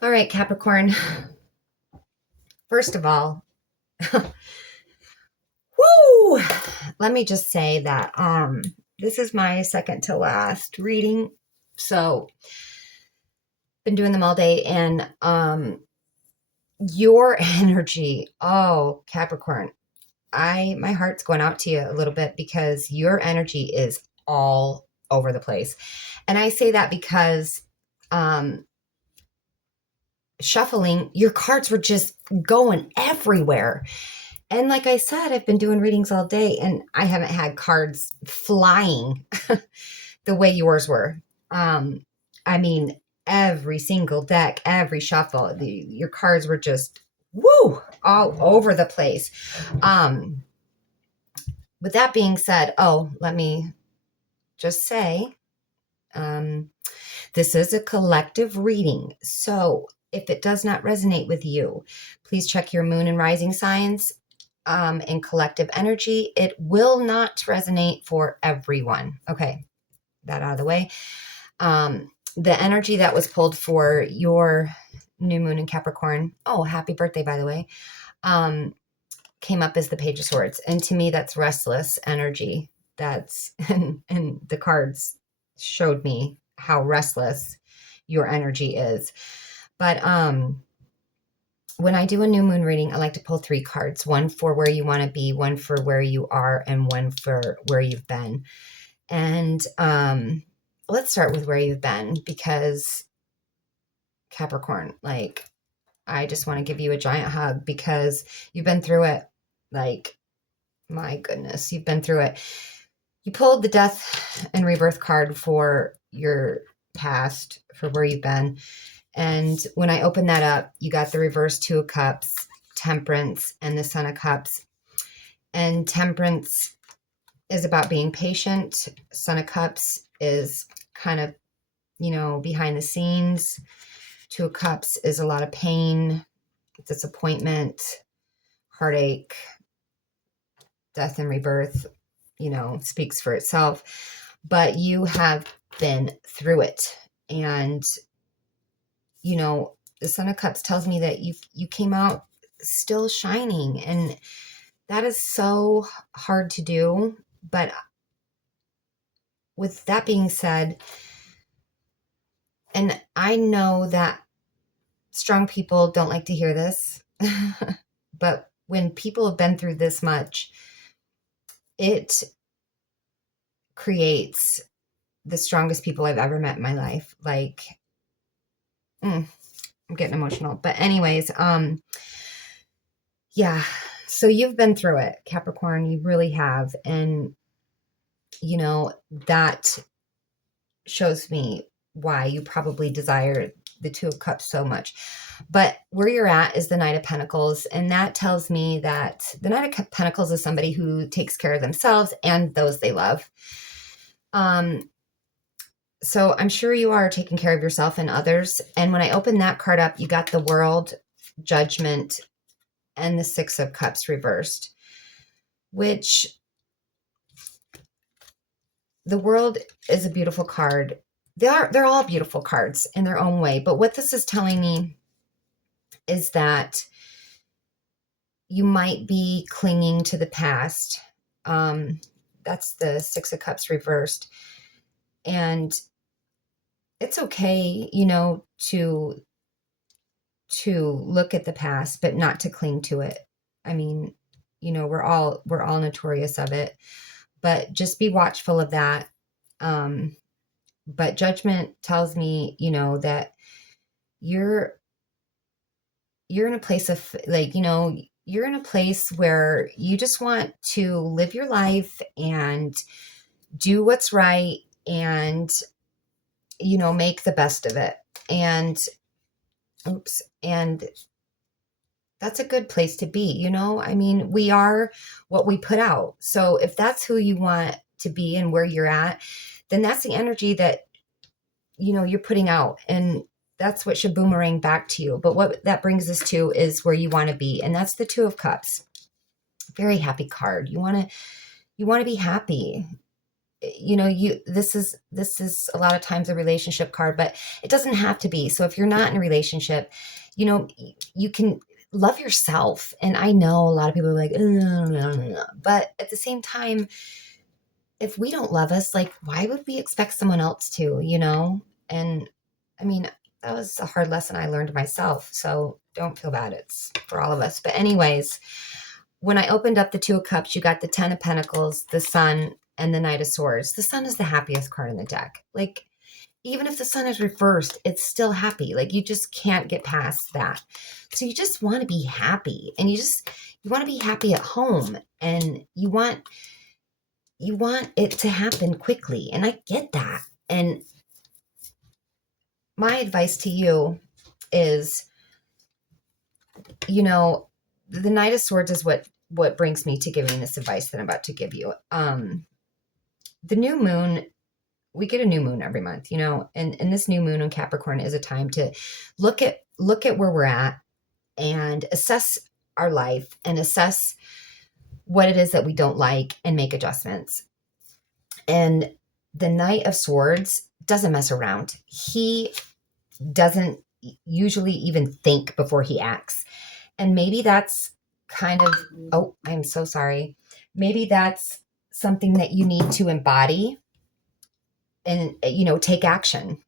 All right, Capricorn. First of all, woo! Let me just say that this is my second to last reading. So, been doing them all day and your energy. Oh, Capricorn. My heart's going out to you a little bit because your energy is all over the place. And I say that because um shuffling, your cards were just going everywhere. And like I said, I've been doing readings all day and I haven't had cards flying the way yours were. Um, I mean, every single deck, every shuffle, your cards were just woo all over the place. Um, with that being said, let me just say, um, this is a collective reading. So if it does not resonate with you, please check your moon and rising signs in collective energy. It will not resonate for everyone. Okay, that out of the way. The energy that was pulled for your new moon in Capricorn, oh, happy birthday, by the way, came up as the Page of Swords. And to me, that's restless energy. And the cards showed me how restless your energy is. But when I do a new moon reading, I like to pull 3 cards, one for where you want to be, one for where you are, and one for where you've been. And let's start with where you've been, because Capricorn, like, I just want to give you a giant hug because you've been through it. Like, my goodness, you've been through it. You pulled the death and rebirth card for your past, for where you've been. And when I opened that up, you got the reverse 2 of Cups, Temperance, and the Son of Cups. And Temperance is about being patient. Son of Cups is kind of, behind the scenes. 2 of Cups is a lot of pain, disappointment, heartache. Death and rebirth, speaks for itself. But you have been through it. And the Son of Cups tells me that you came out still shining, and that is so hard to do. But with that being said, and I know that strong people don't like to hear this, but when people have been through this much, it creates the strongest people I've ever met in my life. Like, I'm getting emotional. But anyways, yeah. So you've been through it, Capricorn. You really have. And, that shows me why you probably desire the 2 of Cups so much. But where you're at is the Knight of Pentacles. And that tells me that the Knight of Pentacles is somebody who takes care of themselves and those they love. So I'm sure you are taking care of yourself and others. And when I opened that card up, you got the World, Judgment, and the 6 of Cups reversed, which the World is a beautiful card. They're all beautiful cards in their own way. But what this is telling me is that you might be clinging to the past. That's the 6 of Cups reversed. And it's okay, to look at the past, but not to cling to it. I mean, we're all notorious of it, but just be watchful of that. But Judgment tells me, that you're in a place of you're in a place where you just want to live your life and do what's right and, make the best of it. And that's a good place to be. I mean, we are what we put out. So if that's who you want to be and where you're at, then that's the energy that, you're putting out. And that's what should boomerang back to you. But what that brings us to is where you want to be. And that's the 2 of Cups. Very happy card. You want to be happy. this is a lot of times a relationship card, but it doesn't have to be. So if you're not in a relationship, you can love yourself. And I know a lot of people are like, but at the same time, if we don't love us, like, why would we expect someone else to? And I mean, that was a hard lesson I learned myself. So don't feel bad. It's for all of us. But anyways, when I opened up the Two of Cups, you got the Ten of Pentacles, the Sun, and the Knight of Swords. The Sun is the happiest card in the deck. Like, even if the Sun is reversed, it's still happy. Like, you just can't get past that. So you just want to be happy, and you want to be happy at home, and you want it to happen quickly. And I get that. And my advice to you is, the Knight of Swords is what brings me to giving this advice that I'm about to give you. The new moon, we get a new moon every month, and this new moon in Capricorn is a time to look at where we're at and assess our life and assess what it is that we don't like and make adjustments. And the Knight of Swords doesn't mess around. He doesn't usually even think before he acts. And maybe that's kind of, oh, I'm so sorry. Maybe that's something that you need to embody and, take action.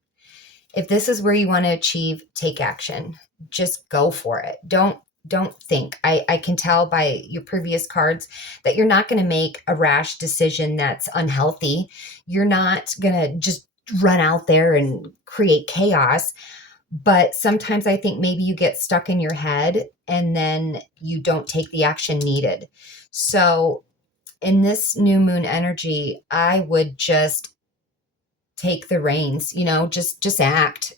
If this is where you want to achieve, take action. Just go for it. Don't think. I can tell by your previous cards that you're not going to make a rash decision that's unhealthy. You're not going to just run out there and create chaos. But sometimes I think maybe you get stuck in your head and then you don't take the action needed. So in this new moon energy, I would just take the reins, just act.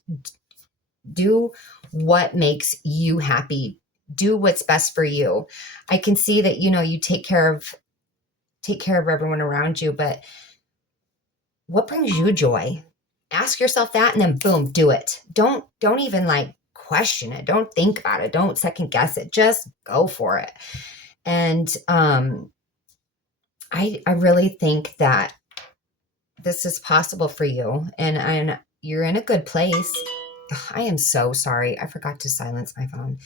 Do what makes you happy. Do what's best for you. I can see that, you take care of everyone around you, but what brings you joy? Ask yourself that, and then boom, do it. Don't even question it. Don't think about it. Don't second guess it. Just go for it. And I really think that this is possible for you, and you're in a good place. Ugh, I am so sorry. I forgot to silence my phone.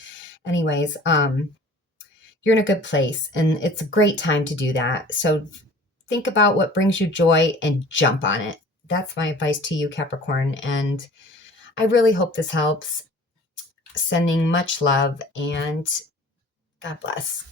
Anyways, you're in a good place, and it's a great time to do that. So think about what brings you joy and jump on it. That's my advice to you, Capricorn. And I really hope this helps. Sending much love, and God bless.